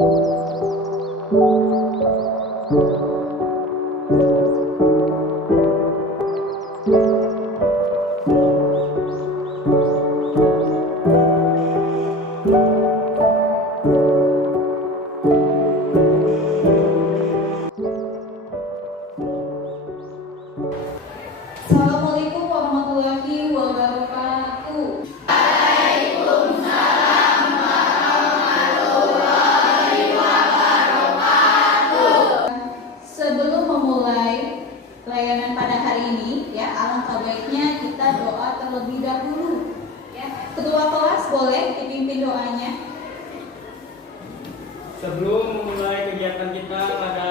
Assalamualaikum warahmatullahi wabarakatuh. Sebelum memulai layanan pada hari ini, ya, alangkah baiknya kita doa terlebih dahulu. Ya, ketua kelas boleh dipimpin doanya. Sebelum memulai kegiatan kita pada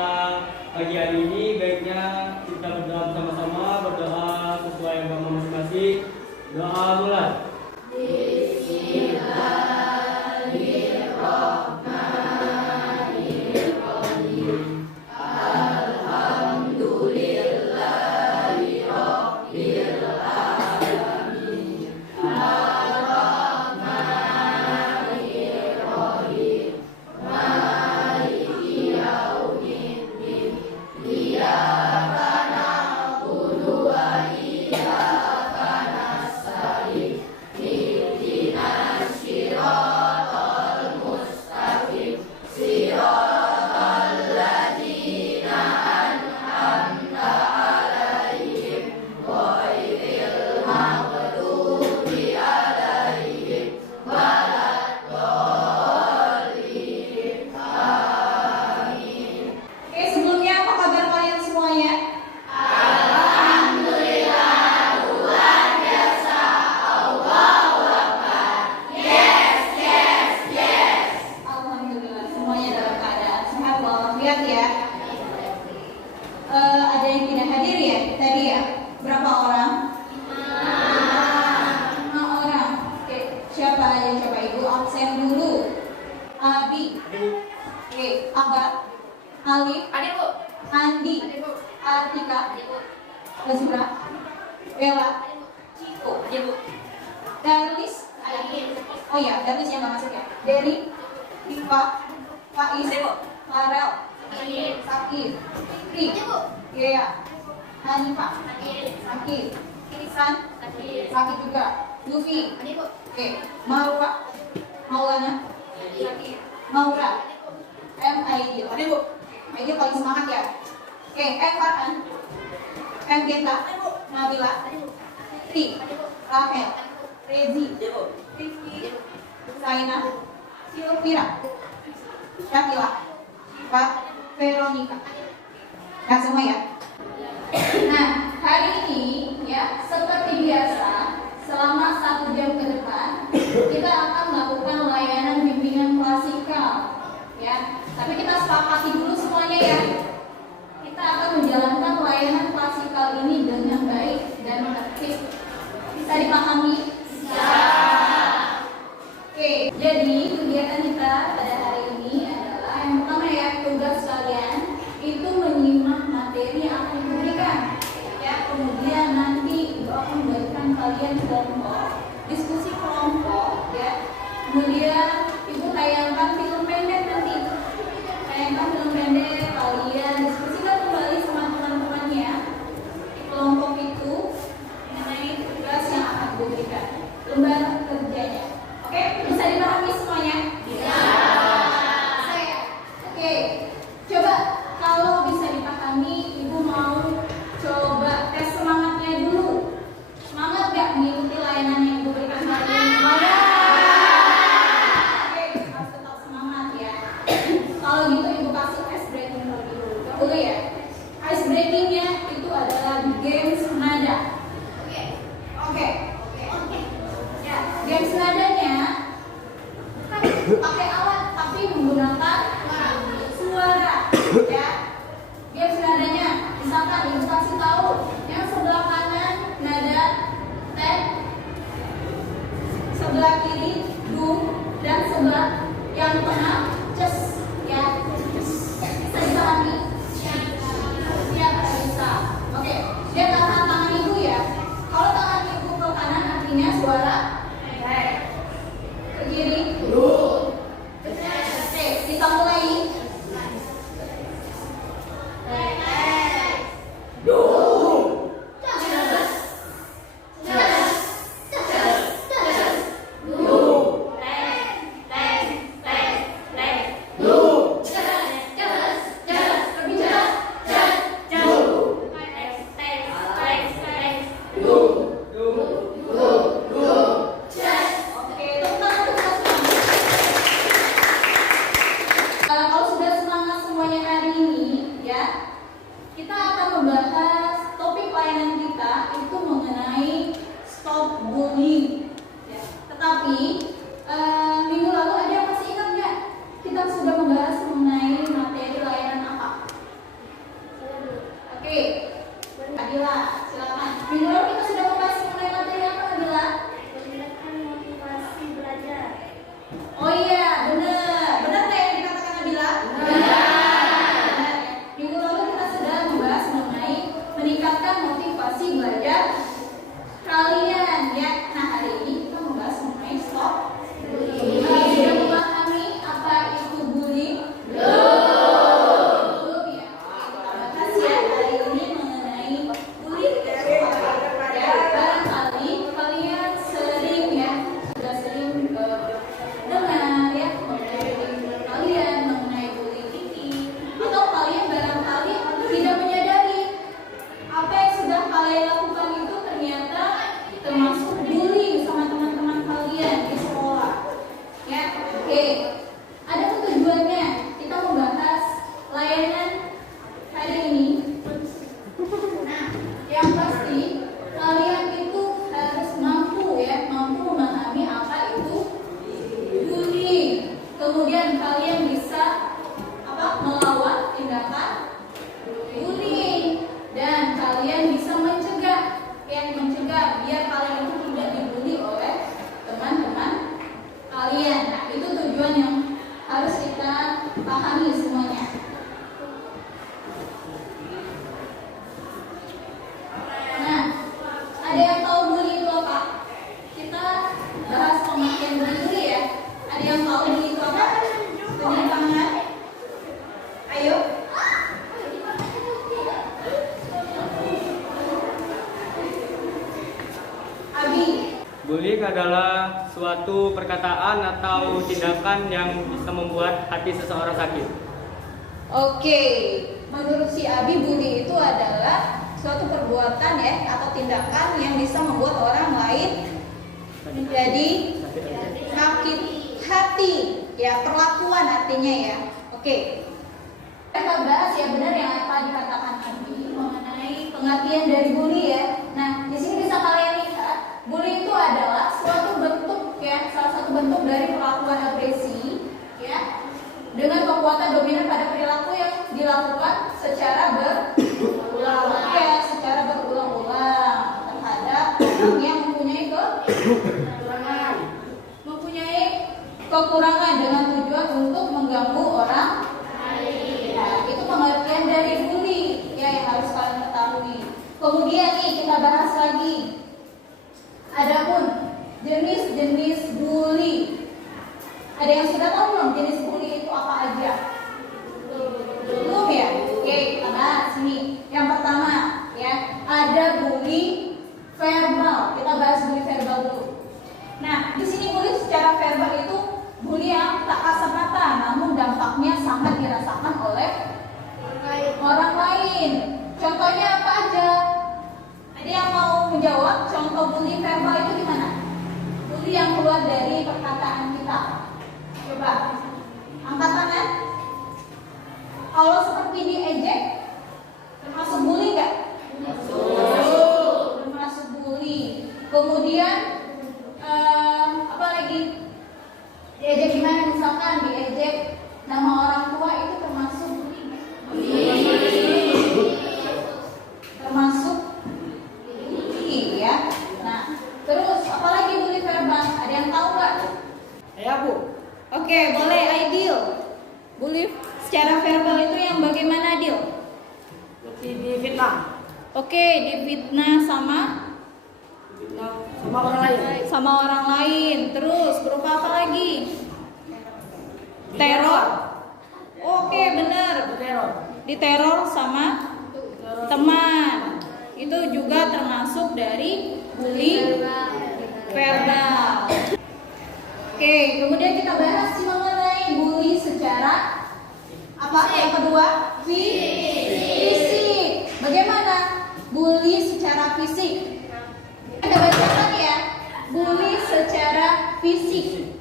pagi hari ini, baiknya kita berdoa bersama-sama, berdoa sesuai agama masing-masing. Doa mulai. Oke, sebelumnya apa kabar kalian semuanya? Alhamdulillah, semuanya dalam keadaan sehat walafiat ya. Ada yang tidak hadir ya tadi ya? Berapa orang? 5 orang. Oke, siapa aja coba ibu absen dulu. Abi, oke, Abad, Alif, Andi, Artika, Azura, Bella, Ciko, Darlis, oh ya, Darlis yang nggak masuk ya. Dery, Diva, Faiz, Farel, Sakir, Fikri, Gea, Hanifa, Sakir, Ihsan, Sakir juga, Lufi, oke, Marwa, Maulana, Maura, Aidil, Aidil paling semangat ya. Oke, Farhan, Genta, Nabila, Tri, Rahel, Rezi, Rifki, Saina, Silvira, Syakila, Syifa, Veronica. Nah semua ya. Nah hari ini ya seperti biasa selama 1 jam ke depan kita akan melakukan layanan bimbingan klasikal ya. Tapi kita sepakati dulu semuanya ya. Kita akan menjalankan layanan klasikal ini dengan baik dan tertib. Bisa dipahami? Bisa. Oke, jadi kegiatan kita pada hari ini adalah yang pertama ya, tugas kalian itu menyimak materi yang akan diberikan. Ya, kemudian nanti ibu akan memberikan kalian kelompok, diskusi kelompok ya. Kemudian ibu tayangkan film pendek nanti. Tayangkan film pendek, kalian diskusikan kembali sama teman-temannya di kelompok itu mengenai tugas yang akan diberikan, lembar kerjanya. Oke, bisa dipahami semuanya? Bisa. Oke, coba kalau bisa dipahami, ibu mau coba tes semangatnya dulu. Semangat gak mengikuti layanan yang ibu berikan hari ini? Oke, harus tetap semangat ya. Kalau gitu ibu kasih ice breaking terlebih dulu ya. Ice breakingnya itu adalah games nada. Oke. Ya, games nadanya pakai alat tapi menggunakan suara ya. Games nadanya misalkan ibu kasih tahu yang sebelah kanan nada tap, sebelah kiri dum, dan sebelah yang tengah ces ya. Bisa dipahami? Siap, bisa. Oke, dia membahas mengenai materi layanan apa? Oke, Nabila, silakan. Minggu lalu kita sudah membahas mengenai materi apa, Nabila? Pendidikan motivasi belajar. Oh iya, benar. Benar nggak yang dikatakan Nabila? Benar. Minggu lalu kita sudah membahas mengenai meningkatkan motivasi belajar kalian, ya. Nah, hari ini kita membahas mengenai stop bullying. Sudah memahami apa itu bullying? Belum ya. Kita bahas ya hari ini mengenai bullying. Ya, barangkali kalian sering ya, sudah sering dengar ya mengenai bullying kalian, mengenai bullying ini, atau kalian barangkali tidak menyadari apa yang sudah kalian lakukan itu ternyata termasuk bullying sama teman-teman kalian di sekolah. Ya, oke. Ada tujuannya kita membahas layanan hari ini. Nah, yang pasti kalian itu harus mampu ya, mampu memahami apa itu bullying. Kemudian kalian bisa melawan tindakan bullying dan kalian bisa mencegah biar kalian itu tidak dibully oleh teman-teman kalian. Nah, itu tujuan yang harus kita pahami semuanya. Nah, ada yang tahu bully itu apa? Kita bahas pengertian bully dulu ya. Ada yang tahu bully itu apa? Tunjuk tangan. Ayo. Abi. Bullying adalah suatu perkataan atau tindakan yang bisa membuat hati seseorang sakit. Oke, menurut si Abi, bully itu adalah suatu perbuatan ya atau tindakan yang bisa membuat orang lain menjadi sakit hati. Ya, perlakuan artinya ya. Oke. Kita bahas ya benar yang apa dikatakan Abi mengenai pengertian dari bully ya. Nah, di sini bisa kalian lihat, bully itu adalah suatu bentuk ya, salah satu bentuk dari perlakuan agresi ya, dengan kekuatan dominan pada perilaku yang dilakukan secara berulang-ulang terhadap orang yang mempunyai kekurangan dengan tujuan untuk mengganggu orang lain. Ya, itu pengertian dari bully ya yang harus kalian ketahui. Kemudian nih kita bahas lagi. Adapun jenis-jenis bully. Ada yang sudah tahu belum jenis bully itu apa aja? Belum ya? Oke, kita bahas ini. Yang pertama ya, ada bully verbal. Kita bahas bully verbal dulu. Nah, di sini bully secara verbal itu bully yang tak kasat mata, namun dampaknya sangat dirasakan oleh orang lain. Contohnya apa aja? Ada yang mau menjawab contoh bully verbal itu gimana? Bully yang keluar dari perkataan kita. Coba, angkat tangan. Kalau seperti diejek, termasuk bully nggak? Termasuk bully. Kemudian apa lagi? Diejek gimana? Misalkan diejek nama orang tua itu termasuk bully nggak? Termasuk bully ya. Nah, terus apalagi bully verbal? Ada yang tahu nggak? Ya Bu. Oke, boleh Aidil. Bully secara verbal itu yang bagaimana, Adil? Di fitnah. Oke, difitnah sama Sama orang lain. sama orang lain. Terus berupa apa lagi? Teror. Oke, benar. Teror. Diteror sama teman. Itu juga termasuk dari bully verbal. Oke, kemudian kita bahas mengenai bully secara apa? Yang kedua, fisik. Bagaimana bully secara fisik? Ada bacakan ya, bully secara fisik.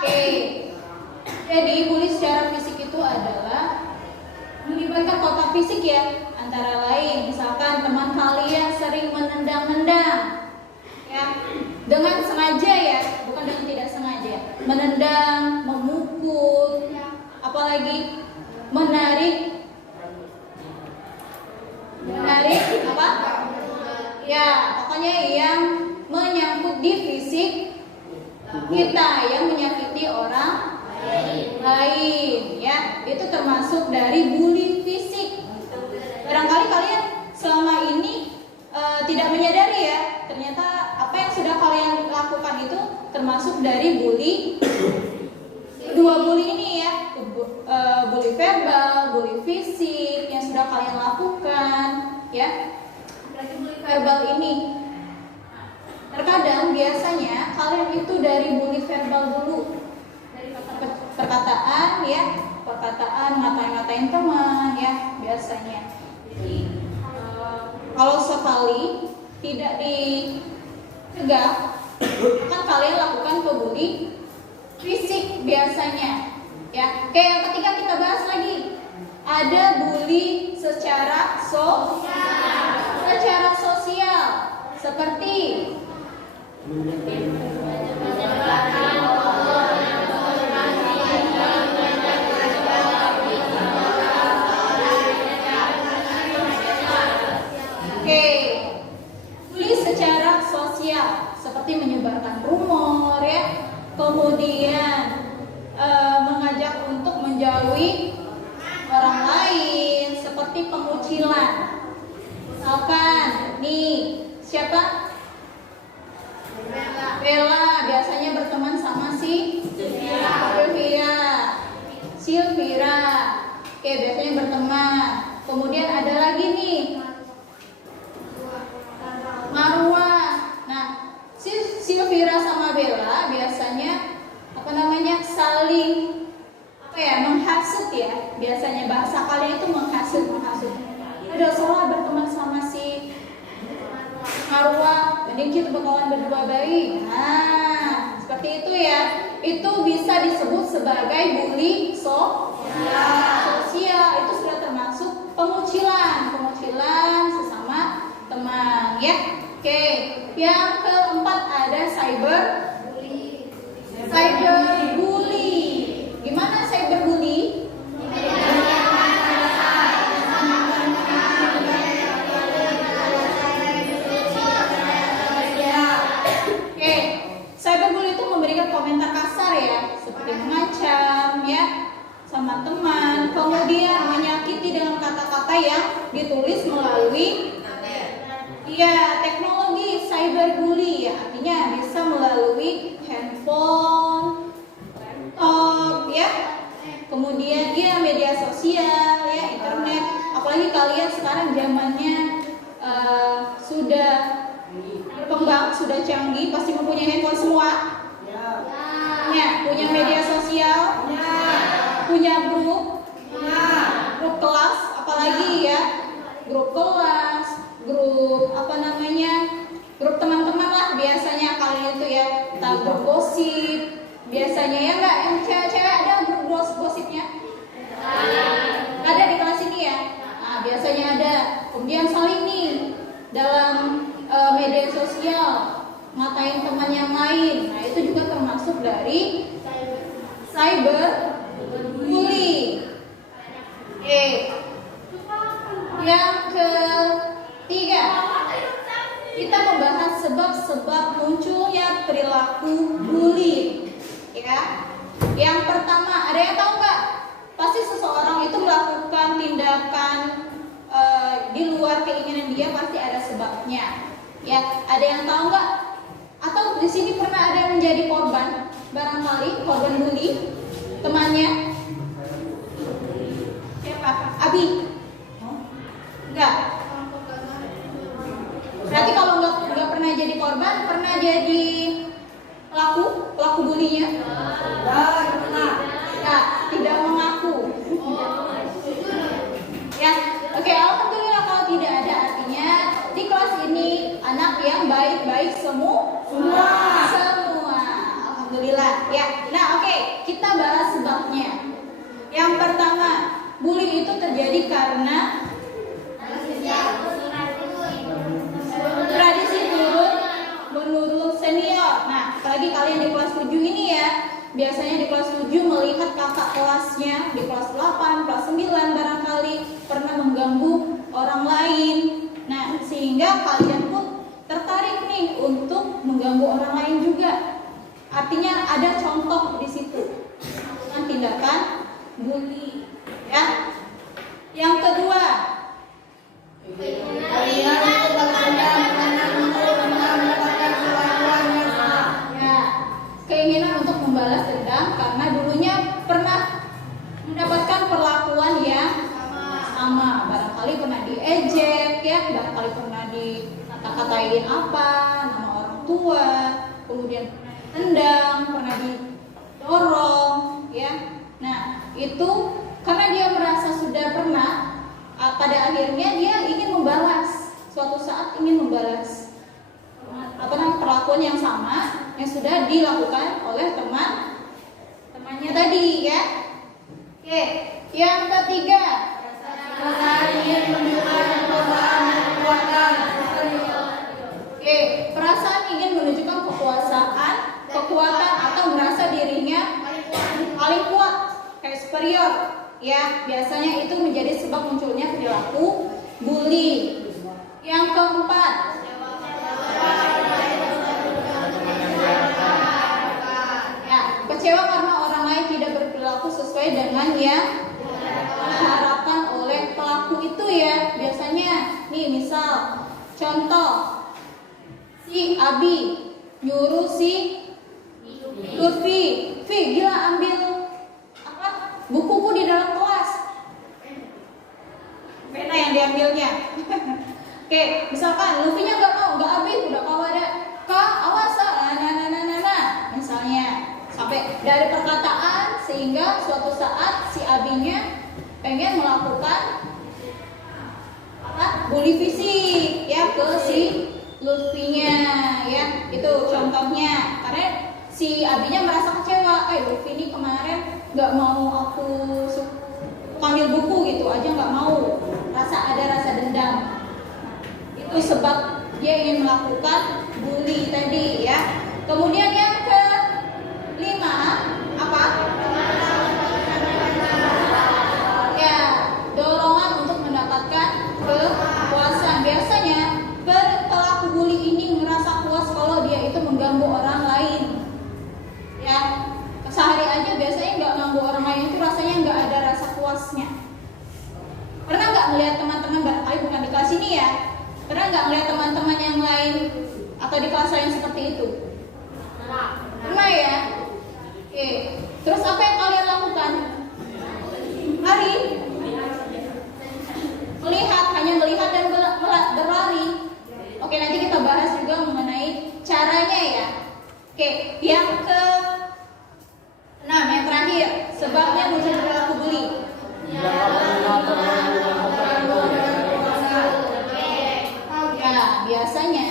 Oke, jadi bully secara fisik itu adalah melibatkan kontak fisik ya, antara lain misalkan menendang, memukul, apalagi menarik apa? Ya, pokoknya yang menyangkut di fisik kita, yang menyakiti orang lain, ya, itu termasuk dari bully fisik. Barangkali kalian selama ini tidak menyadari ya, ternyata apa yang sudah kalian lakukan itu termasuk dari bully. Dua bully ini ya, bully verbal, bully fisik yang sudah kalian lakukan, ya. Berarti bully verbal ini terkadang biasanya kalian itu dari bully verbal dulu, dari perkataan ya, perkataan ngatain teman ya biasanya. Jadi kalau sekali tidak dicegah, kan kalian lakukan ke bully fisik biasanya. Ya, oke, yang ketiga kita bahas lagi. Ada bully secara sosial seperti bully secara sosial seperti menyebarkan rumor ya, kemudian mengajak untuk menjauhi orang lain, seperti pengucilan. Misalkan nih, siapa? Bella biasanya berteman sama si Silvira. Oke, biasanya berteman. Kemudian ada lagi nih, Marwa. Nah, si Silvira sama Bella biasanya saling menghasut ya. Biasanya bahasa kalian itu menghasut. Ada salah berteman sama si Marwa, mending kita bakalan berdua baik. Nah, seperti itu ya. Itu bisa disebut sebagai bully sosial. Itu sudah termasuk pengucilan sesama teman ya. Oke, yang keempat ada cyberbully. Gimana cyberbully? Oke, cyberbully itu memberikan komentar kasar ya, seperti mengancam ya sama teman, kemudian menyakiti dengan kata-kata yang ditulis melalui teknologi cyberbully ya, artinya bisa melalui handphone, laptop ya, kemudian media sosial ya, internet. Apalagi kalian sekarang zamannya sudah berkembang, sudah canggih, pasti mempunyai handphone semua. Punya media sosial, punya grup kelas, apalagi ya, grup kelas, grup grup teman-teman lah biasanya kalian itu ya, grup gosip biasanya ya, enggak, yang cewek-cewek ada grup gosipnya? Ada di kelas ini ya. Nah, biasanya ada. Kemudian saling nih dalam media sosial ngatain teman yang lain. Nah, itu juga termasuk dari cyberbully. Yang ketiga, kita membahas sebab-sebab munculnya perilaku bully. Ya. Yang pertama, ada yang tahu nggak? Pasti seseorang itu melakukan tindakan di luar keinginan dia, pasti ada sebabnya. Ya, ada yang tahu nggak? Atau di sini pernah ada yang menjadi korban, barangkali korban bully, temannya? Siapa? Abi? Enggak. Berarti kalau nggak pernah jadi korban, pernah jadi pelaku bulinya? Tidak mengaku. Ya, oke, alhamdulillah kalau tidak ada, artinya di kelas ini anak yang baik-baik semua. Alhamdulillah. Ya, nah oke, kita bahas sebabnya. Yang pertama, bullying itu terjadi karena tradisi turun menurun senior. Nah, apalagi kalian di kelas 7 ini ya, biasanya di kelas 7 melihat kakak kelasnya di kelas 8, kelas 9 barangkali pernah mengganggu orang lain. Nah, sehingga kalian pun tertarik nih untuk mengganggu orang lain juga. Artinya ada contoh di situ dengan tindakan bully, ya. Yang kedua, keinginan untuk membalas dendam karena dulunya pernah mendapatkan perlakuan yang sama, barangkali pernah diejek, ya, barangkali pernah dikata-katain apa, nama orang tua, kemudian tendang, pernah didorong, ya. Nah, itu karena dia merasa sudah pernah, pada akhirnya dia ingin membalas, suatu saat ingin membalas perlakuan yang sama yang sudah dilakukan oleh temannya tadi, ya. Oke, yang ketiga, ingin menunjukkan kekuasaan. Oke, perasaan ingin menunjukkan kekuatan atau merasa dirinya paling kuat, kayak superior, ya. Biasanya itu menjadi sebab munculnya perilaku bully. Yang keempat, ya, kecewa karena orang lain tidak berperilaku sesuai dengan yang diharapkan oleh pelaku itu, ya. Biasanya nih, misal contoh, si Abi nyuruh si Lutfi, "Vi, gila ambil bukuku di dalam kelas." Pena yang diambilnya. Oke, misalkan Lutfinya nggak mau, nggak Abi, udah kau ada, "Kak, awas, misalnya, sampai dari perkataan sehingga suatu saat si Abinya pengen melakukan bully fisik, ya, ke si Lutfinya, ya. Itu contohnya. Karena si Abinya merasa kecewa, Lutfi ini kemarin nggak mau aku panggil buku gitu aja, nggak mau, ada rasa dendam. Itu sebab dia ingin melakukan bully tadi, ya. Kemudian yang kelima, apa? Ya, dorongan untuk mendapatkan kepuasan. Biasanya pelaku bully ini merasa puas kalau dia itu mengganggu orang lain, ya. Sehari aja biasanya nggak ganggu orang lain itu rasanya nggak ada rasa puasnya. Pernah nggak melihat teman-teman, barangkali bukan di kelas ini, ya, pernah nggak melihat teman-teman yang lain atau di kelas lain seperti itu? Pernah, ya. Oke, terus apa yang kalian lakukan? Melihat, hanya melihat dan berlari. Oke, nanti kita bahas juga mengenai caranya, ya. Oke, yang ke-6, yang terakhir, sebabnya muncul perilaku bully. Ya, biasanya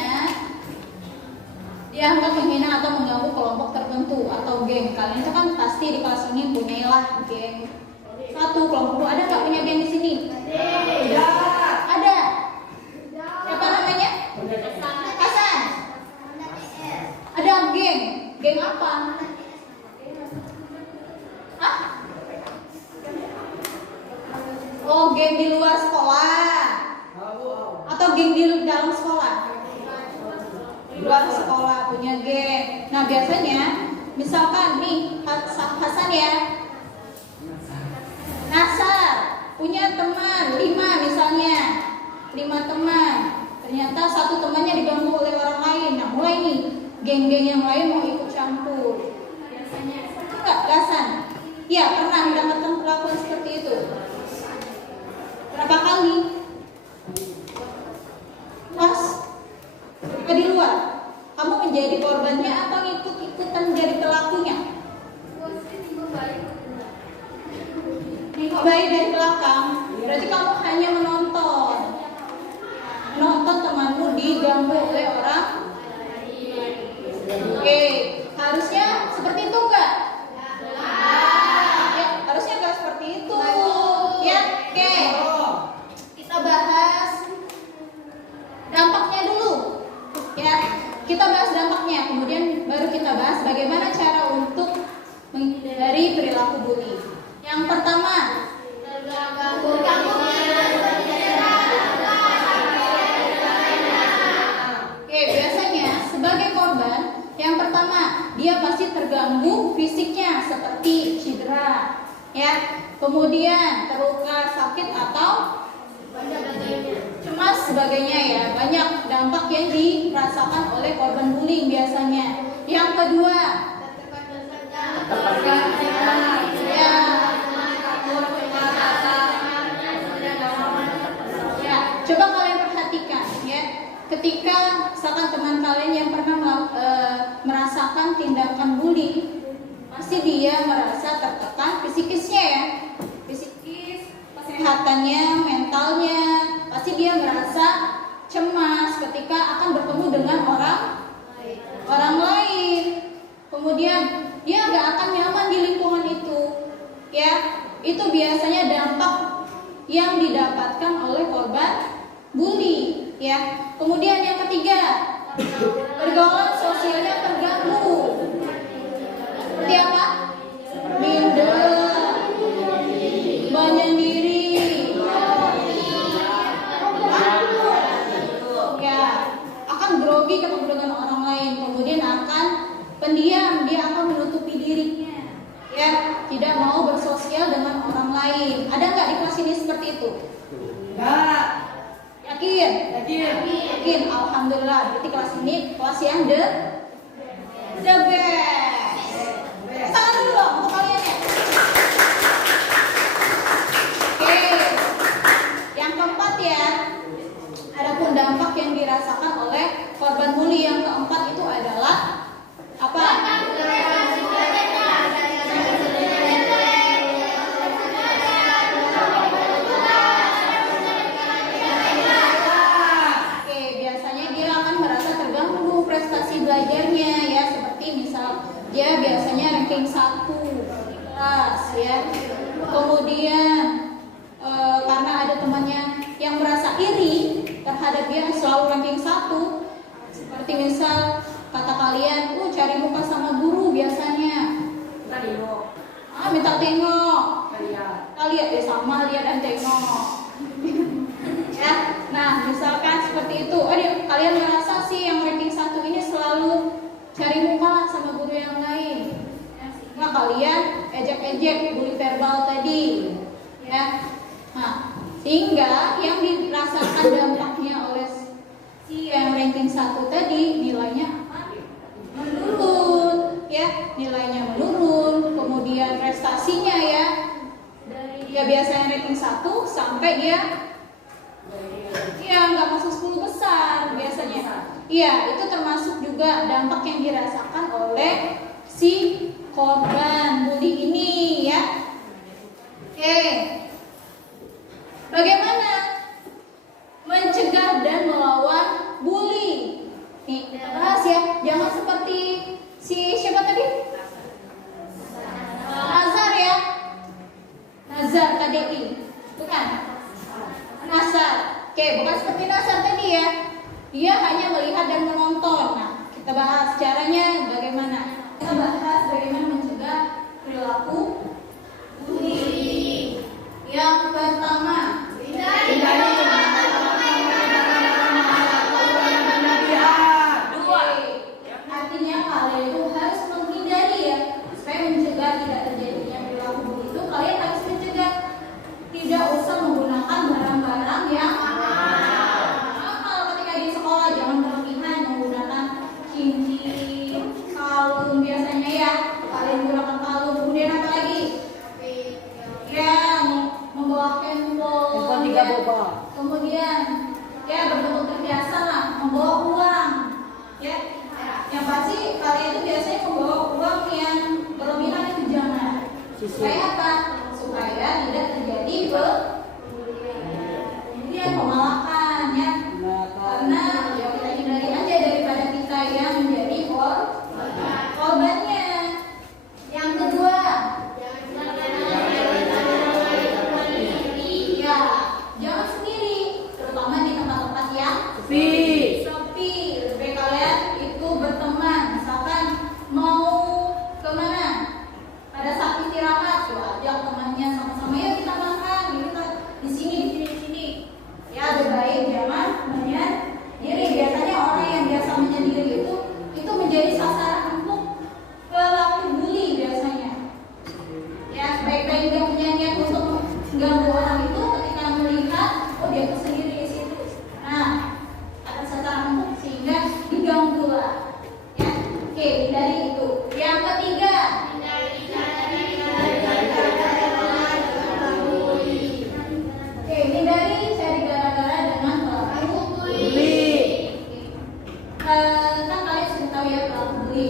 dianggap menghina atau mengganggu kelompok tertentu atau geng. Kalian itu kan pasti di kelas ini punyailah geng. Satu kelompok, ada nggak punya geng di sini? Ada. Siapa namanya? Hasan. Ada geng. Geng apa? Hah? Oh, geng di luar sekolah. Atau geng di dalam sekolah? Di luar sekolah punya geng. Nah, biasanya misalkan nih Hasan, ya, Nasar punya teman 5 misalnya, 5 teman. Ternyata satu temannya diganggu oleh orang lain. Nah, mulai nih geng-geng yang lain mau ikut campur. Biasanya enggak, Hasan? Iya, pernah mendapatkan perlakuan seperti itu. Berapa kali? Pas di luar, kamu menjadi korbannya atau ikut-ikutan menjadi pelakunya? Nengok baik dari belakang, berarti kamu hanya menonton temanmu diganggu oleh orang. Oke, harusnya seperti itu enggak? Ya, harusnya enggak seperti itu. Ya, oke. Kita bahas dampaknya dulu. Ya, kita bahas dampaknya, kemudian baru kita bahas bagaimana cara untuk perilaku bully. Yang pertama, oke, biasanya sebagai korban, yang pertama dia pasti terganggu fisiknya seperti cedera, ya, kemudian terluka, sakit atau cemas sebagainya ya. Banyak dampak yang dirasakan oleh korban bullying biasanya. Yang kedua, ya, coba kalian perhatikan ya, ketika misalkan teman kalian yang pernah merasakan tindakan bully, pasti dia merasa tertekan fisikisnya ya, fisikis, kesehatannya, mentalnya, pasti dia merasa cemas ketika akan bertemu dengan orang lain. Kemudian dia nggak akan nyaman di lingkungan itu, ya. Itu biasanya dampak yang didapatkan oleh korban bully, ya. Kemudian yang ketiga, pergaulan sosialnya terganggu. Seperti apa? Minder, menyendiri, ya, akan grogi ketemu dengan orang lain. Kemudian akan pendiam, dia akan menutupi dirinya, ya, tidak mau bersosial dengan orang lain. Ada nggak di kelas ini seperti itu? Enggak. Yakin? Yakin. Alhamdulillah. Berarti kelas ini kelas yang the best. Tangan dulu dong untuk kalian ya. Oke. Yang keempat ya. Adapun dampak yang dirasakan oleh korban bully yang keempat itu adalah apa? Belajarnya ya, seperti misal dia biasanya ranking 1 di kelas ya, kemudian karena ada temannya yang merasa iri terhadap dia selalu ranking 1, seperti misal kata kalian, cari muka sama guru biasanya, minta tengok, lihat ya, sama lihat dan tengok ya. Nah, misalkan seperti itu, kalian merasa sih yang ranking 1 ini selalu cari muka sama guru yang lain. Nah, kalian ejek-ejek, bully verbal tadi, ya. Nah, sehingga yang dirasakan dampaknya oleh si yang ranking 1 tadi, nilainya menurun, ya, nilainya menurun, kemudian prestasinya ya, dari dia biasanya ranking 1 sampai dia nggak masuk 10 besar biasanya. Iya, itu termasuk juga dampak yang dirasakan oleh si korban bully ini ya. Oke. Bagaimana mencegah dan melawan bully? Nih, kita bahas ya. Jangan seperti si siapa tadi? Nazar ya. Nazar KDI. Bukan? Nazar. Oke, bukan seperti Nazar tadi ya. Dia hanya melihat dan menonton. Nah, kita bahas caranya bagaimana. Kita bahas bagaimana mencegah perilaku bully. Yang pertama, artinya kalian itu harus menghindari ya, supaya mencegah tidak terjadinya perilaku bully itu kalian harus mencegah. Tidak usah menggunakan barang-barang yang mahal ketika di sekolah. Jangan berlebihan menggunakan cincin, kalung biasanya ya. Kalian gunakan kalung. Kemudian apa lagi? Ya, membawa handphone. Kemudian ya berbentuk terbiasa lah, membawa uang. Ya, yang pasti kalian itu biasanya membawa uang yang berlebihan itu jangan. Supaya apa? Supaya tidak terjadi kemudian pemalakan ya. Karena ya kita hindari aja daripada kita yang menjadi korbannya. Yang kedua, ya, jangan sendiri, terutama di tempat-tempat yang sepi. Lebih kalian itu berteman, misalkan mau kemana pada saat istirahat, kan kalian sudah tahu ya pelaku bully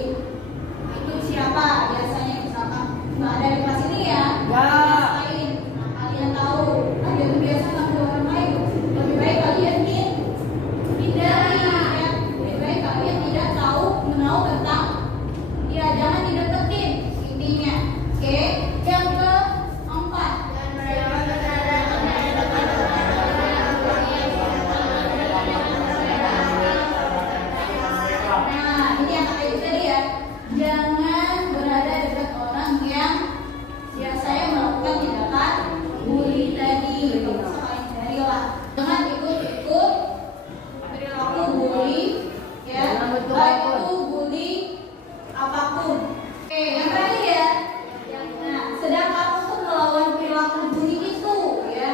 itu siapa biasanya, misalkan nggak ada di kelas ini ya. Ya. Kelas lain, nah, kalian tahu kan dia tuh biasa ngambil orang lain. Lebih baik kalian hindari ya. Lebih baik kalian tidak tahu menahu tentang dia, jangan dideketin intinya. Oke, yang keempat. Nah, ini yang kata ibu tadi ya, jangan berada dekat orang yang biasanya melakukan tindakan bully tadi. Itu bisa kalian hindari lah. Jangan ikut-ikut perilaku bully, ya. Baik itu bully apapun. Oke, yang terakhir ya. Nah, sedangkan untuk melawan perilaku bully itu, ya,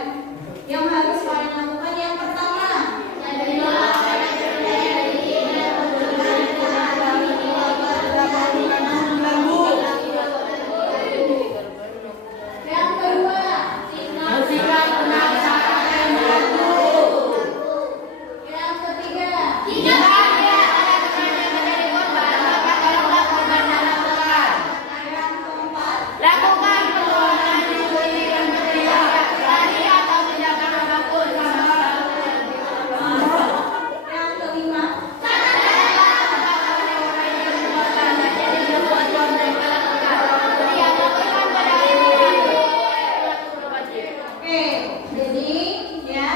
yang harus kalian lakukan yang pertama. Yang kedua, Hentikan penasaran dan ragu. yang ketiga, Jika Anda ada teman yang menjadi korban, maka tolonglah korban dan laporkan. yang keempat, Lakukan perlawanan dibully dan berteriak, lari atau tindakan apapun sama yang kelima, oke, jadi ya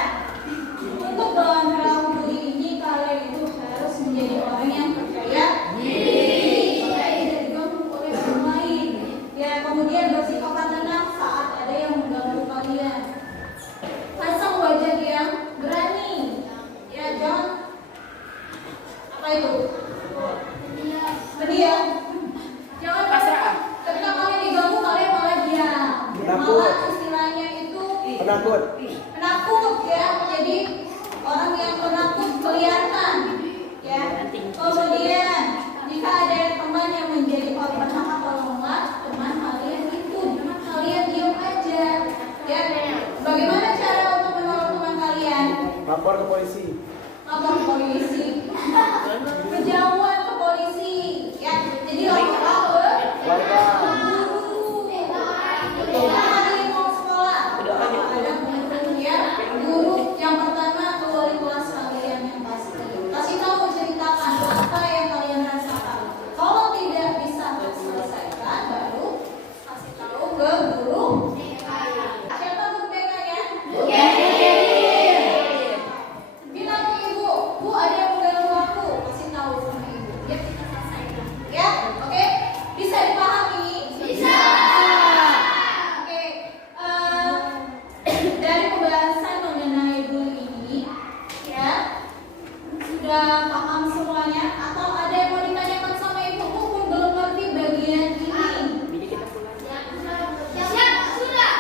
untuk melawan perilaku bully ini kalian itu harus menjadi orang yang percaya diri, tidak diganggu oleh orang lain. Ya, kemudian bersikap tenang saat ada yang mengganggu kalian. Pasang wajah yang berani. Ya, jangan apa itu? Mendiam. Jangan Pasrah. ketika kalian diganggu kalian malah diam. Penakut. Malah istilahnya itu Penakut. penakut ya, menjadi orang yang penakut kelihatan ya. Kemudian jika ada teman yang menjadi korban, maka tolonglah teman kalian itu, jangan kalian diam aja ya. Bagaimana cara untuk menolong teman kalian? Lapor ke polisi. Lapor ke polisi. Kejauhan ke polisi ya. Jadi lapor ke Warga. guru. Jangan di mau sekolah. Ada guru ya. Guru yang pertama ke wali kelas kalian yang pasti. Kasih tahu, ceritakan apa yang kalian rasakan. Kalau tidak bisa terselesaikan, baru kasih tahu ke guru. Siapa guru BK-nya? Bilang ke ibu, Bu ada yang mengganggu aku. Kasih tahu sama ibu. Biar kita selesaikan. Ya, oke? Bisa dipahami? Bisa. Oke, dari pembahasan mengenai bully ini, ya, sudah paham semuanya? Atau ada yang mau ditanyakan sama ibu? Mungkin belum ngerti bagian ini.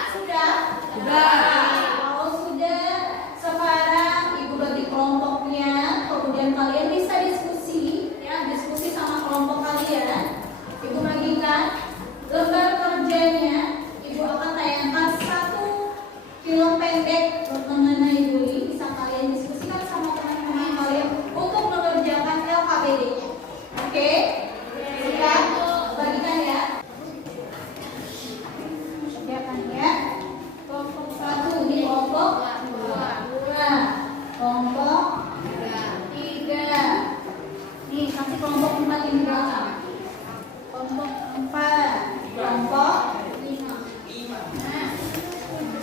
Sudah. Kalau sudah, sekarang ibu bagi kelompoknya, kemudian kalian bisa diskusi, ya, diskusi sama kelompok kalian. Ibu bagikan lembar kerjanya. Ibu akan tayangkan satu film pendek mengenai bully. Bisa kalian diskusikan sama teman-teman kalian untuk mengerjakan LKPD-nya. Oke? Siap? Bagikan ya. Kerjakan ya. Kelompok 1 di kelompok 2, kelompok 3. Nih, kasih kelompok 4 ini belakang. Kelompok 4, kelompok 5. Nah,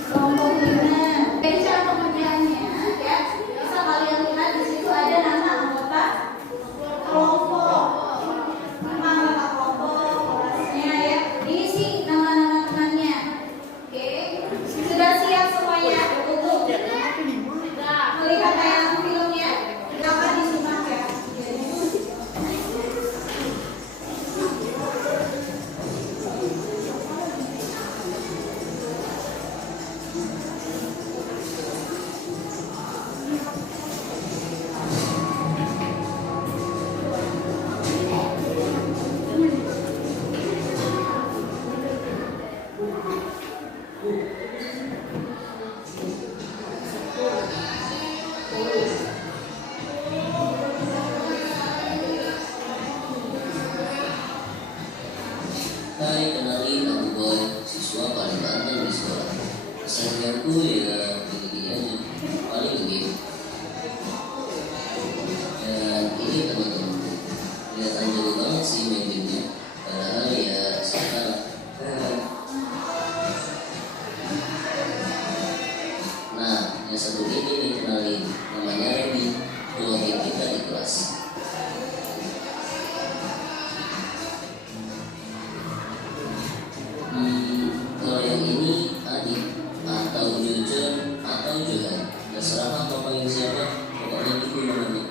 kelompok 5. Jadi cara pengerjaannya ya, bisa kalian lihat di situ ada nama anggota kelompok. Nama anggota kelompok, kelasnya ya. Diisi nama-nama temannya. Oke, sudah siap semuanya untuk melihat tayangan filmnya? Silakan disimak ya. Keseharianku ya gini-gini aja, paling game. Dan ini teman-temanku, kelihatan jauh banget sih main gamenya. Padahal ya sekarang. Nah, yang satu ini nih kenalin, namanya Remy, doain kita di kelas. Kalau yang ini Adi atau Jujun atau Johan, terserah mau panggil siapa, pokoknya itu namanya.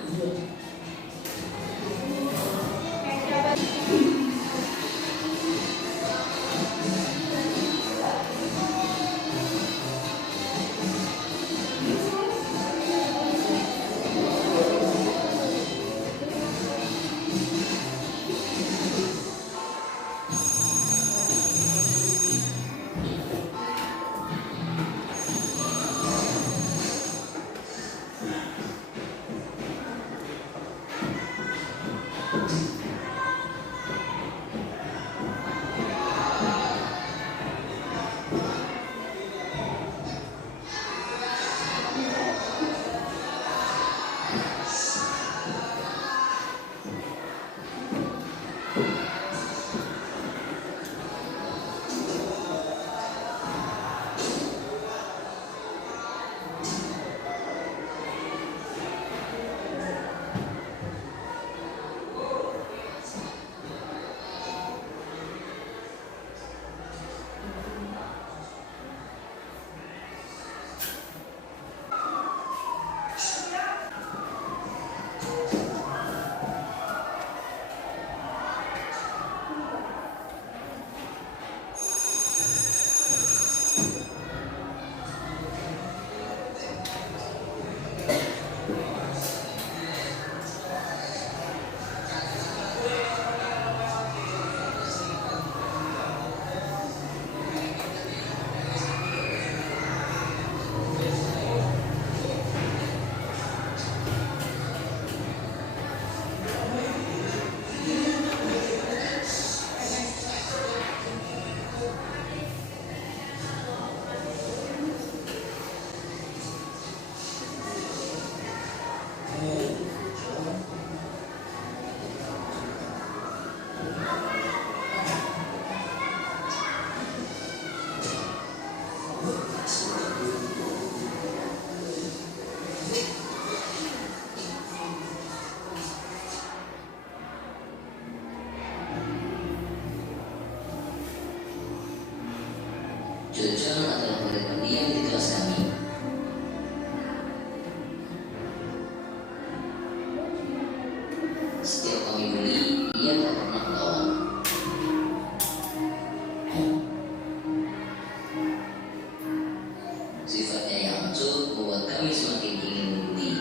Jujun adalah murid pendiam di kelas kami. Setiap kami bully, ia tak pernah melawan. Sifatnya yang acuh membuat kami semakin ingin membuli.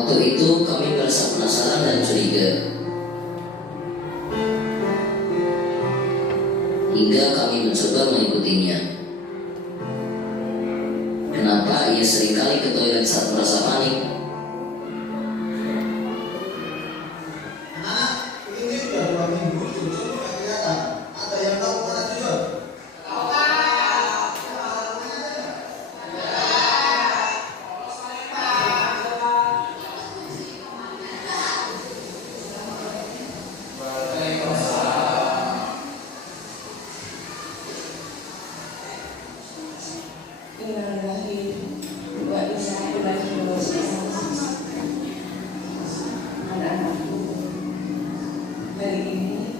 Waktu itu kami merasa penasaran dan curiga, hingga kami mencoba mengikutinya. Kenapa ia seringkali ke toilet saat merasa panik? Ini sudah 2 minggu Jujun tidak kelihatan. Ada yang tahu mana Jujun? Anak-anakku, hari ini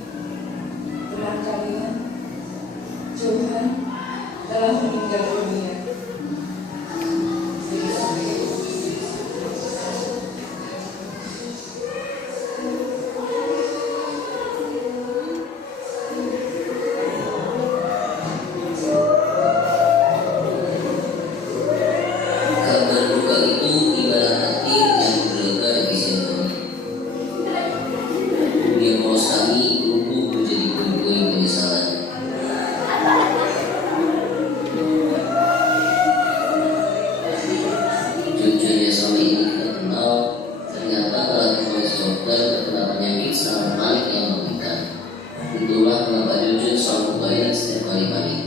teman kalian Johan telah meninggal dunia. Kabar duka itu ibarat petir yang bergegar di situ. Dunia polos kami lumpuh menjadi puing-puing penyesalan. Jujur yang selama ini kita kenal, ternyata telah kembali dokter terkena penyakit sangat panik yang mematikan. Itulah kenapa Jujur selalu ke toilet setiap kali panik.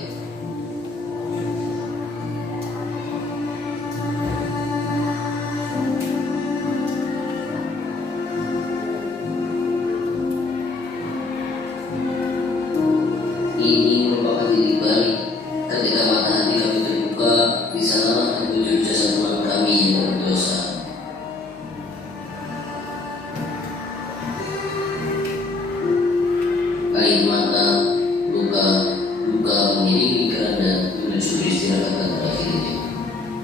Ini merupakan titik balik ketika mata hati kami terbuka. Di sana terwujud jasad teman kami yang berdosa. Air mata, luka mengiringi keranda menuju peristirahatan terakhirnya.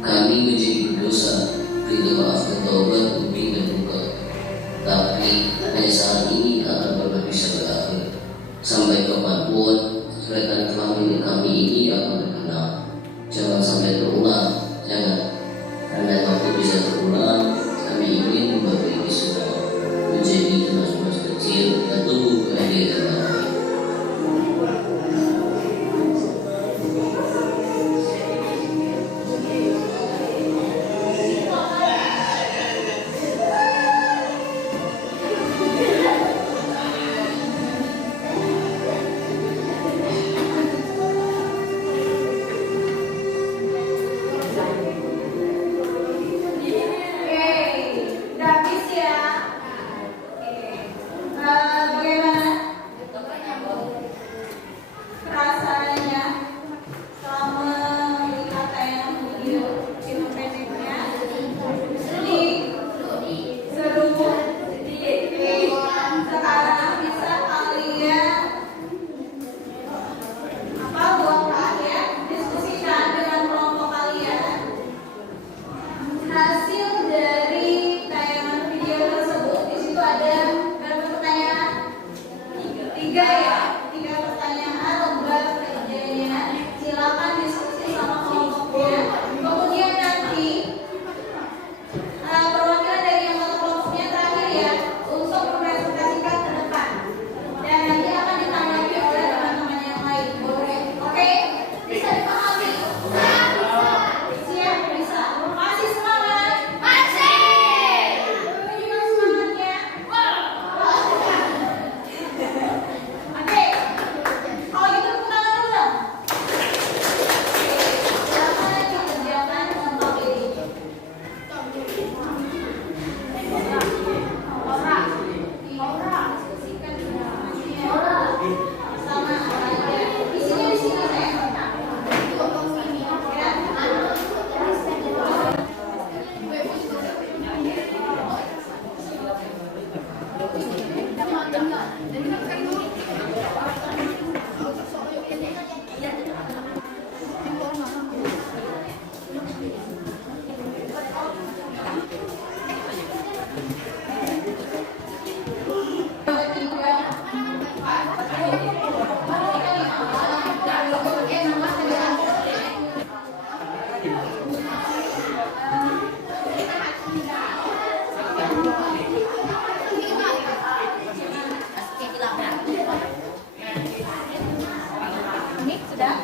Kami menjadi berdosa, rindu maaf dan taubat umbi dan luka. Tapi hanya saat ini akan pernah bisa berakhir. Sampai kapanpun rekan famili kami ini akan terkenal. Jangan sampai terulang, jangan. Karena waktu bisa terulang, kami ingin memperbaiki semua menjadi tunas-tunas kecil dan tumbuh bahagia dan damai. Udah habis ya. Bagaimana perasaannya selama melihat tayangan video film pendeknya? Sedih, seru. Sekarang bisa kalian buat kalian diskusikan dengan kelompok kalian hasil dari tayangan video tersebut. Di situ ada berapa pertanyaan? 3 pertanyaan lomba kerjanya. Silakan diskusi sama kelompoknya. Kemudian nanti perwakilan dari yang satu kelompoknya terakhir ya untuk mempresentasikan ke depan. Dan nanti akan ditanggapi oleh teman-teman yang lain. Oke? Bisa dipahami? Siap, bisa. Masih semangat? Tunjukkan semangatnya. Oke. Kalau gitu tepuk tangan dulu dong. Silakan dikerjakan kelompok ini. Sama aja. Di sini saya. Ini sudah.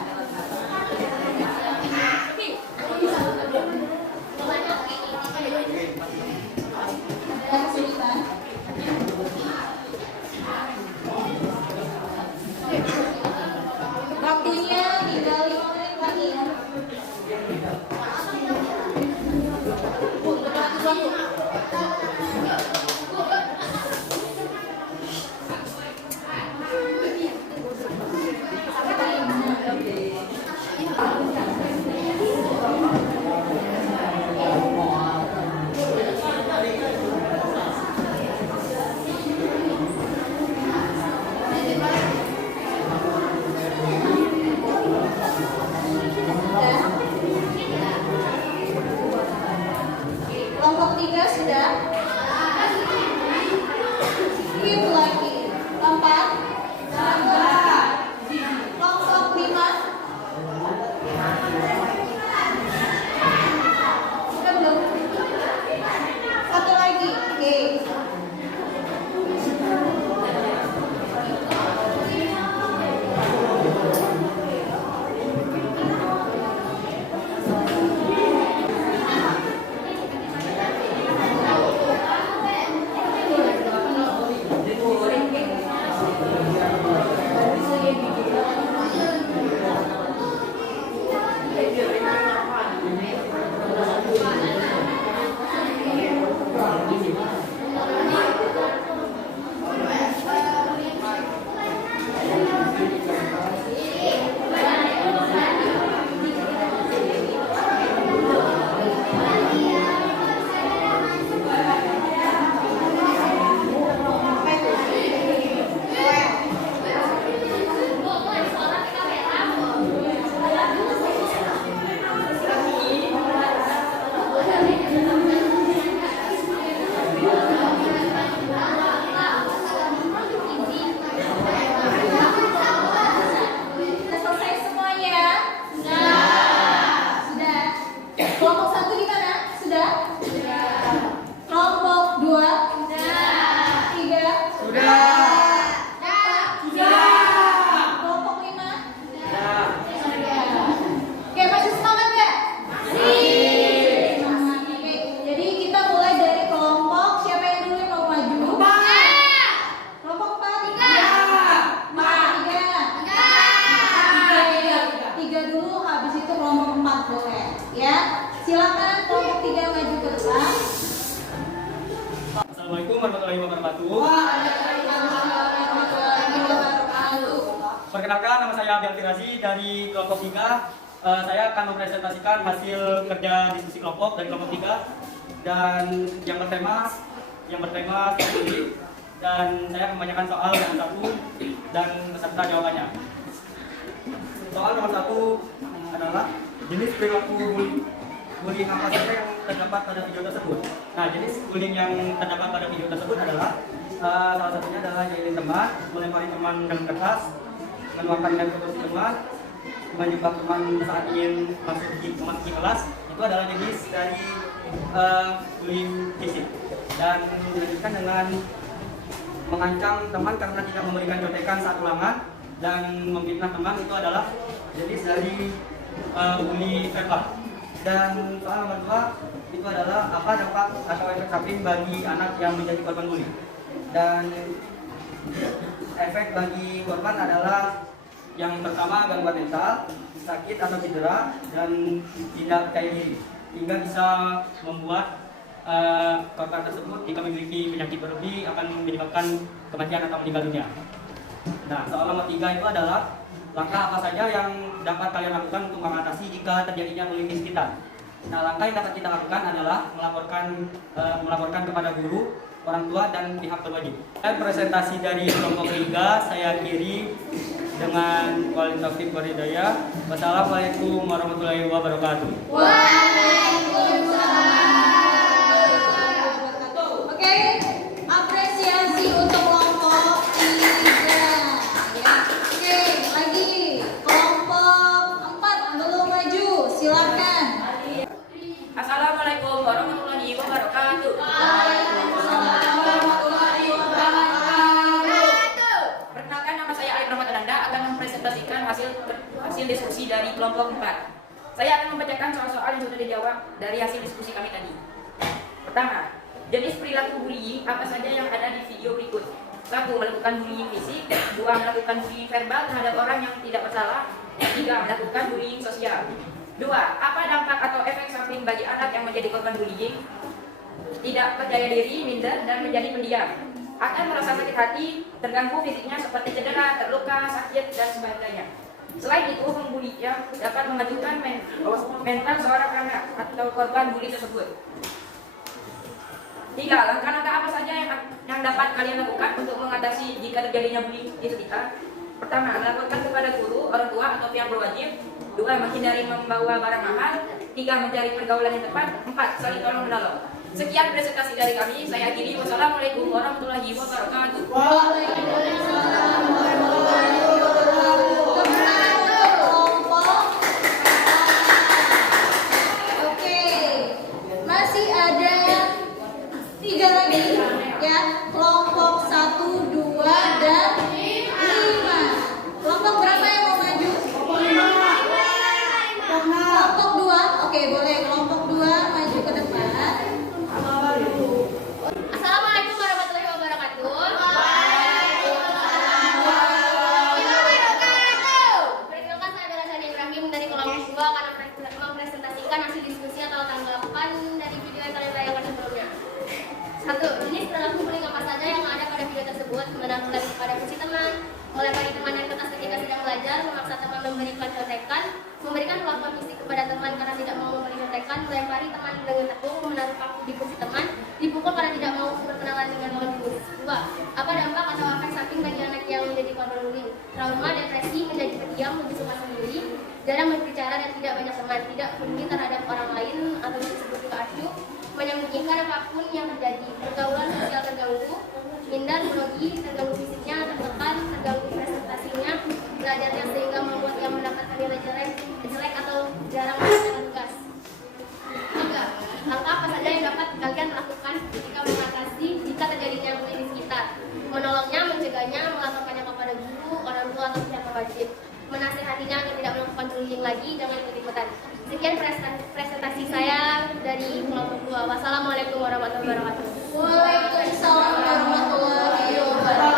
Ada kesulitan. Waktunya tinggal 5 menit lagi ya. Kelompok 3 sudah. Skip lagi. Kelompok 4. Kelompok 5. Sudah belum? Satu lagi. Oke. Sudah selesai semuanya? Sudah. Kelompok 1 di mana? Sudah? Kelompok 2? 3? Kelompok 5? Oke, masih semangat nggak? Semangat. Oke, jadi kita mulai dari kelompok siapa yang dulu yang mau maju? Kelompok 4? 3 dulu, habis itu kelompok 4 boleh. Ya, silakan kelompok 3 maju ke depan. Assalamualaikum warahmatullahi wabarakatuh. Perkenalkan, nama saya Abdul Firazi dari kelompok 3. Saya akan mempresentasikan hasil kerja diskusi kelompok dari kelompok 3 dan yang bertema studi, dan saya membacakan soal nomor 1 dan beserta jawabannya. Soal nomor 1 adalah jenis perilaku bullying apa saja yang terdapat pada video tersebut. Nah, jenis bullying yang terdapat pada video tersebut adalah salah satunya adalah nyairin teman, melempari teman dengan kertas, menuangkan dan kursi teman, menjebak teman saat ingin memasuki kelas. Itu adalah jenis dari bullying fisik. Dan dilanjutkan dengan mengancam teman karena tidak memberikan contekan saat ulangan dan memfitnah teman. Itu adalah jenis dari bully verbal. Dan soal nomor 2 itu adalah apa dampak atau efek samping bagi anak yang menjadi korban bully. Dan efek bagi korban adalah yang pertama gangguan mental, sakit atau cedera, dan tidak percaya diri, hingga bisa membuat korban tersebut jika memiliki penyakit berlebih akan menyebabkan kematian atau meninggal dunia. Nah, soal nomor 3 itu adalah langkah apa saja yang dapat kalian lakukan untuk mengatasi jika terjadinya bullying di sekitar. Nah, langkah yang dapat kita lakukan adalah melaporkan kepada guru, orang tua, dan pihak berwajib. Dan presentasi dari kelompok 3 saya akhiri dengan wal taufiq wal hidayah. Wassalamualaikum warahmatullahi wabarakatuh. Oke, apresiasi untuk kelompok 3 ya. Oke, lagi kelompok 4 belum maju, silakan. Assalamualaikum warahmatullahi wabarakatuh. Waalaikumsalam warahmatullahi wabarakatuh. Perkenalkan, nama saya Alif Rahmat Ananda, mempresentasikan hasil diskusi dari kelompok 4. Saya akan membacakan soal-soal yang sudah dijawab dari hasil diskusi kami tadi. Pertama, jenis perilaku bullying apa saja yang ada di video berikut? 1. Melakukan bullying fisik. 2. Melakukan bullying verbal terhadap orang yang tidak bersalah. 3. Melakukan bullying sosial. 2. Apa dampak atau efek samping bagi anak yang menjadi korban bullying? Tidak percaya diri, minder, dan menjadi pendiam. Akan merasa sakit hati, terganggu fisiknya seperti cedera, terluka, sakit, dan sebagainya. Selain itu, pembuli dapat mengajukan mental seorang anak atau korban bully tersebut. 3. Langkah-langkah apa saja yang dapat kalian lakukan untuk mengatasi jika terjadinya bullying di sekitar? Pertama, melaporkan kepada guru, orang tua, atau pihak berwajib. 2. Menghindari membawa barang mahal. 3. Mencari pergaulan yang tepat. 4. Saling tolong menolong. Sekian presentasi dari kami. Saya akhiri. Wassalamualaikum warahmatullahi wabarakatuh. Waalaikumsalam warahmatullahi wabarakatuh. Oke, masih ada 3 lagi ya, kelompok 1, 2, dan 5. Kelompok berapa yang mau maju? Kelompok 2, oke boleh kelompok 2 maju ke depan. Assalamualaikum warahmatullahi wabarakatuh. Perkenalkan, saya Bella Sani Ibrahim dari kelompok 2 akan mempresentasikan hasil diskusi atau tanggapan dari video yang kalian tayangkan sebelumnya. 1. Jenis perilaku bullying apa saja yang ada pada video tersebut? Menampilkan kepada fungsi teman, melempari teman yang kertas ketika sedang belajar, memaksa teman memberikan contekan, memberikan perlakuan fisik kepada teman karena tidak mau memberi contekan, melempari teman dengan tepung, menaruh paku di kursi teman, dipukul karena tidak mau berkenalan dengan lawan jenis. 2. Apa dampak atau efek samping bagi anak yang menjadi korban bullying? Trauma, depresi, menjadi pendiam, lebih suka sendiri, jarang berbicara dan tidak banyak teman, tidak peduli terhadap orang lain atau disebut juga acuh, menyembunyikan apapun yang terjadi, pergaulan sosial terganggu, minder, grogi, terganggu fisiknya, tertekan, terganggu presentasinya, belajarnya sehingga membuat ia mendapatkan nilai jelek atau jarang melakukan tugas. 3. Langkah apa saja yang dapat kalian lakukan ketika mengatasi jika terjadinya bullying di sekitar? Menolongnya, mencegahnya, melaporkannya kepada guru, orang tua atau pihak berwajib, menasihatinya agar tidak melakukan bullying lagi, jangan ikut-ikutan. Sekian presentasi saya dari kelompok 2. Wassalamualaikum warahmatullahi wabarakatuh. Waalaikumsalam warahmatullahi wabarakatuh.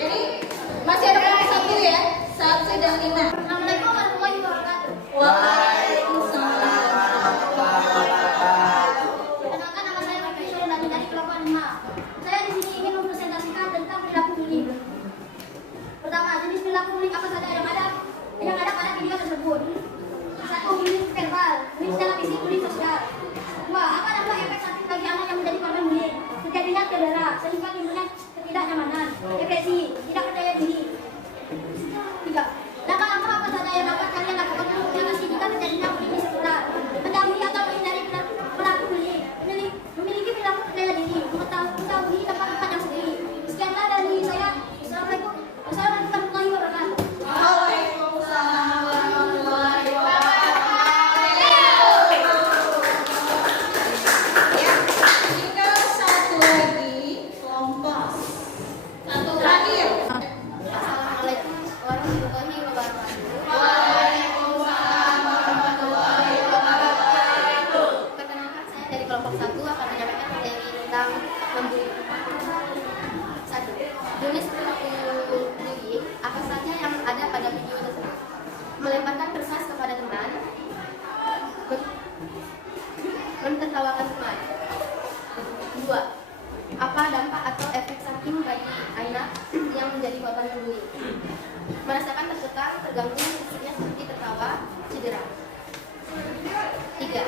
Jadi masih ada kelompok 1 ya, 1 dan 5. Assalamualaikum warahmatullahi wabarakatuh. Waalaikumsalam warahmatullahi wabarakatuh. Perkenalkan, nama saya Mika Syurudani dari kelompok 5. Saya di sini ingin mempresentasikan tentang perilaku bullying. Pertama, jenis perilaku bullying apa saja yang ada pada video tersebut? 1. Bullying verbal, bullying secara fisik, bullying sosial. 2. Apa dampak efek samping bagi anak yang menjadi korban bullying? Terjadinya cedera, sehingga timbulnya ketidaknyamanan, depresi, tidak percaya diri. 3. Langkah-langkah apa saja yang dapat kalian lakukan untuk mengatasi jika terjadinya bullying di sekolah? Mendahului atau menghindari pelaku bullying, memiliki perilaku percaya diri, mengetahui tempat-tempat yang sendiri. Sekianlah dari saya. Assalamualaikum warahmatullahi wabarakatuh. Waalaikumsalam warahmatullahi wabarakatuh. Ya, tinggal 1 lagi kelompok 1 terakhir. Assalamualaikum warahmatullahi wabarakatuh. Waalaikumsalam warahmatullahi wabarakatuh. Perkenalkan, saya dari kelompok 1 akan menyampaikan materi tentang membuli. 1. Jenis perilaku bullying apa saja yang ada pada video tersebut? Melemparkan kertas kepada teman, mentertawakan teman. 2. Apa dampak atau efek samping bagi anak yang menjadi korban bullying? Merasakan tertekan, terganggu fisiknya seperti tertawa, cedera. 3.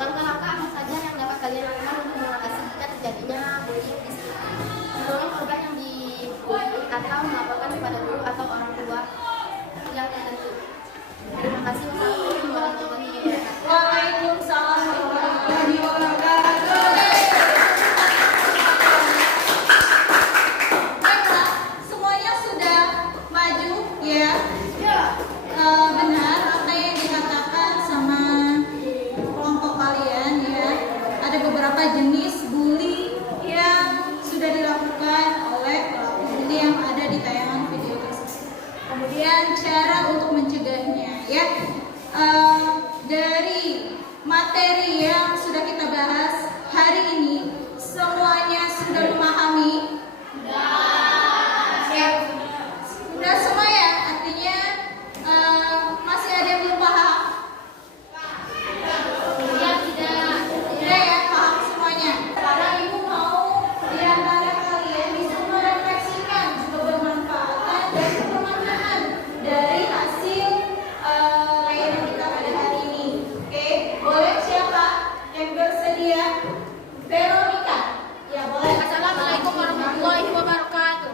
Langkah-langkah apa saja yang dapat kalian lakukan untuk mengatasi jika terjadinya bullying di sekitar? Menolong korban yang dibully atau melaporkan kepada guru atau orang tua yang tertentu. Terima kasih. Wassalamualaikum warahmatullahi wabarakatuh. Waalaikumsalam warahmatullahi wabarakatuh. Baiklah, semuanya sudah maju ya. Benar apa yang dikatakan sama kelompok kalian ya. Ada beberapa jenis bully materi yang sudah kita bahas hari ini semuanya sudah memahami? Sudah semua ya? Artinya masih ada yang belum paham? Ya, tidak. Tidak ya, paham semuanya. Sekarang ibu mau di antara kalian bisa merefleksikan juga bermanfaatan dan kebermanfaatan dari hasil layanan kita pada hari ini. Oke, boleh siapa yang bersedia? Veronica. Ya boleh. Assalamualaikum warahmatullahi wabarakatuh.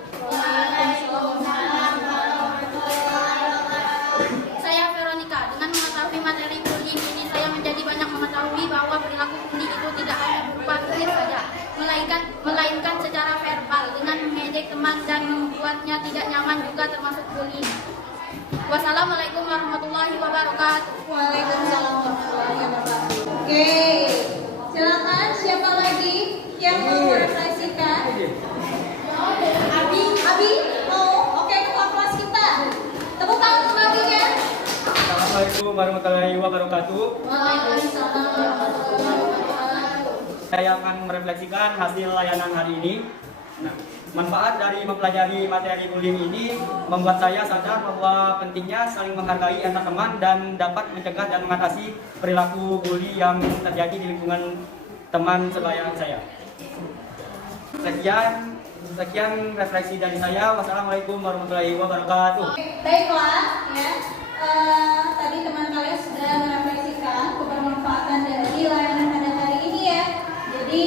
Saya Veronica. Dengan mengetahui materi bullying ini, saya menjadi banyak mengetahui bahwa perilaku bullying itu tidak hanya berupa fisik saja, melainkan secara verbal dengan mengejek teman dan membuatnya tidak nyaman juga termasuk bullying. Wassalamualaikum warahmatullahi wabarakatuh. Waalaikumsalam warahmatullahi wabarakatuh. Oke, silakan siapa lagi yang mau merefleksikan? Abi, mau? Oke, ketua kelas kita. Tepuk tangan untuk Abinya. Assalamualaikum warahmatullahi wabarakatuh. Waalaikumsalam warahmatullahi wabarakatuh. Saya akan merefleksikan hasil layanan hari ini. Nah, manfaat dari mempelajari materi bullying ini membuat saya sadar bahwa pentingnya saling menghargai antar teman dan dapat mencegah dan mengatasi perilaku bully yang terjadi di lingkungan teman sebaya saya. Sekian refleksi dari saya. Wassalamualaikum warahmatullahi wabarakatuh. Baiklah, ya. Tadi teman kalian sudah merefleksikan kebermanfaatan dari layanan pada hari ini ya. Jadi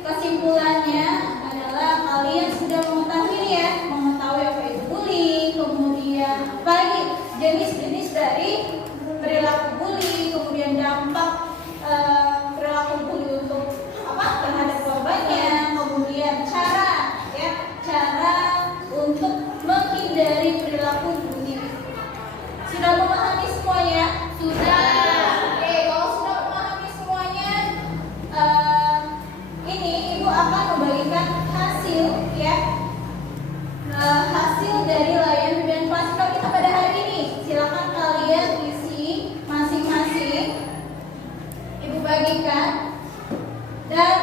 kesimpulannya adalah kalian sudah mengetahui ya, mengetahui apa itu bullying, kemudian bagi jenis-jenis dari perilaku bullying, kemudian dampak perilaku bully untuk terhadap korbannya, kemudian cara untuk menghindari perilaku bullying. Sudah memahami semuanya? Sudah. Oke, kalau sudah memahami semuanya, ini ibu akan membagikan hasil ya, hasil dari layanan dan klasikal kita pada hari ini. Silakan kalian isi masing-masing. Ibu bagikan dan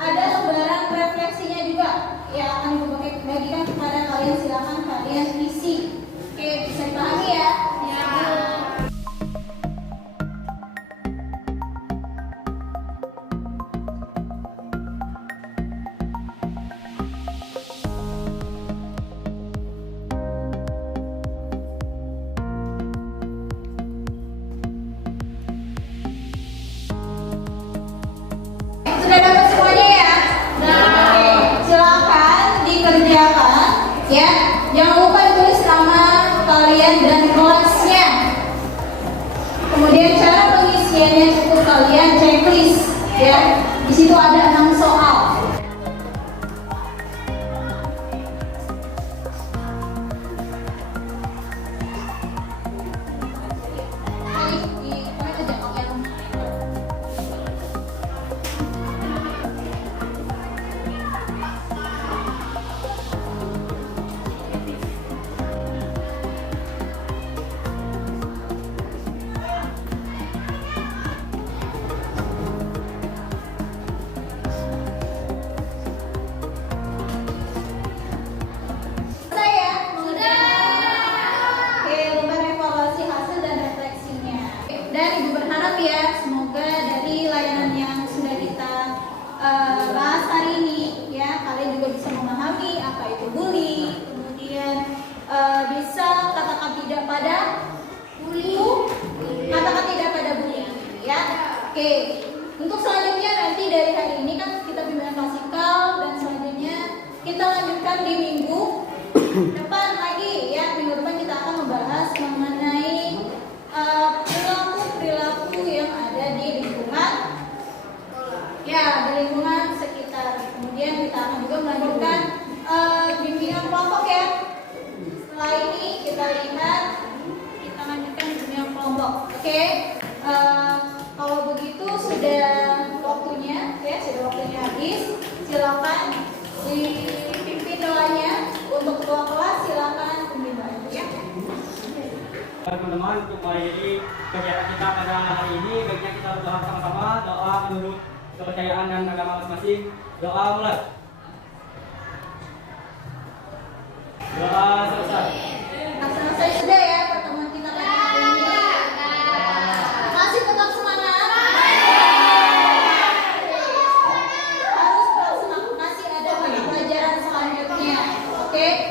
ada lembaran refleksinya juga yang akan ibu bagikan kepada kalian. Silakan kalian isi. Oke, bisa dipahami ya? Ya. Sudah dapat semuanya ya? Oke, silakan dikerjakan ya. Jangan lupa tulis nama kalian dan kelasnya. Kemudian cara pengisiannya cukup kalian checklist ya. Di situ ada 6 soal. Bahas hari ini ya, kalian juga bisa memahami apa itu bully, kemudian bisa katakan tidak pada bully, katakan tidak pada bully ya. Oke, untuk selanjutnya nanti dari hari ini kan kita bimbingan klasikal dan selanjutnya kita lanjutkan di minggu depan lagi ya. Minggu depan kita akan membahas mengenai perilaku yang ada di lingkungan ya, di lingkungan sekitar. Kemudian kita akan juga melanjutkan bimbingan kelompok ya. Setelah ini kita lihat, kita lanjutkan bimbingan kelompok. Oke, kalau begitu sudah waktunya ya, sudah waktunya habis. Silakan dipimpin doanya untuk ketua kelas. Silakan pembimbingan ya. teman-teman untuk mengakhiri kegiatan kita pada hari ini. Baiknya kita berdoa sama-sama, doa menurut kepercayaan dan agama masing-masing. Doa mulai. Doa selesai. Selesai sudah ya pertemuan kita pada hari ini. Masih tetap semangat. Harus tetap semangat. Masih ada banyak pelajaran selanjutnya. Oke.